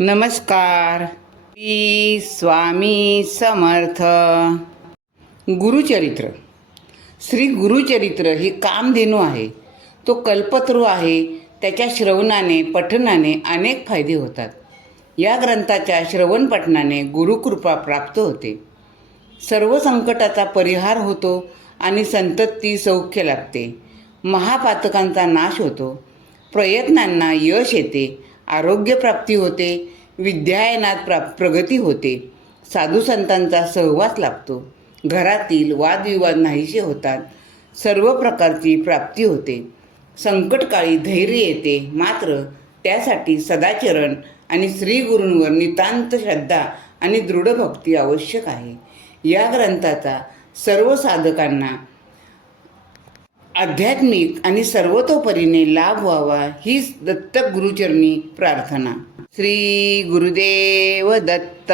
नमस्कार. श्री स्वामी समर्थ. गुरुचरित्र. श्री गुरुचरित्र ही कामधेनू आहे. तो कल्पतरू आहे. त्याच्या श्रवणाने पठणाने अनेक फायदे होतात. या ग्रंथाच्या श्रवण पठणाने गुरुकृपा प्राप्त होते. सर्व संकटाचा परिहार होतो आणि संतती सौख्य लागते. महापातकांचा नाश होतो. प्रयत्नांना यश येते. आरोग्यप्राप्ती होते. विद्यायनात प्रगती होते. साधू संतांचा सहवास लाभतो. घरातील वादविवाद नाहीसे होतात. सर्व प्रकारची प्राप्ती होते. संकटकाळी धैर्य येते. मात्र त्यासाठी सदाचरण आणि श्रीगुरूंवर नितांत श्रद्धा आणि दृढ भक्ती आवश्यक आहे. या ग्रंथाचा सर्व साधकांना आध्यात्मिक आणि सर्वतोपरीने लाभ व्हावा हीच दत्तक गुरुचरणी प्रार्थना. श्री गुरुदेव दत्त.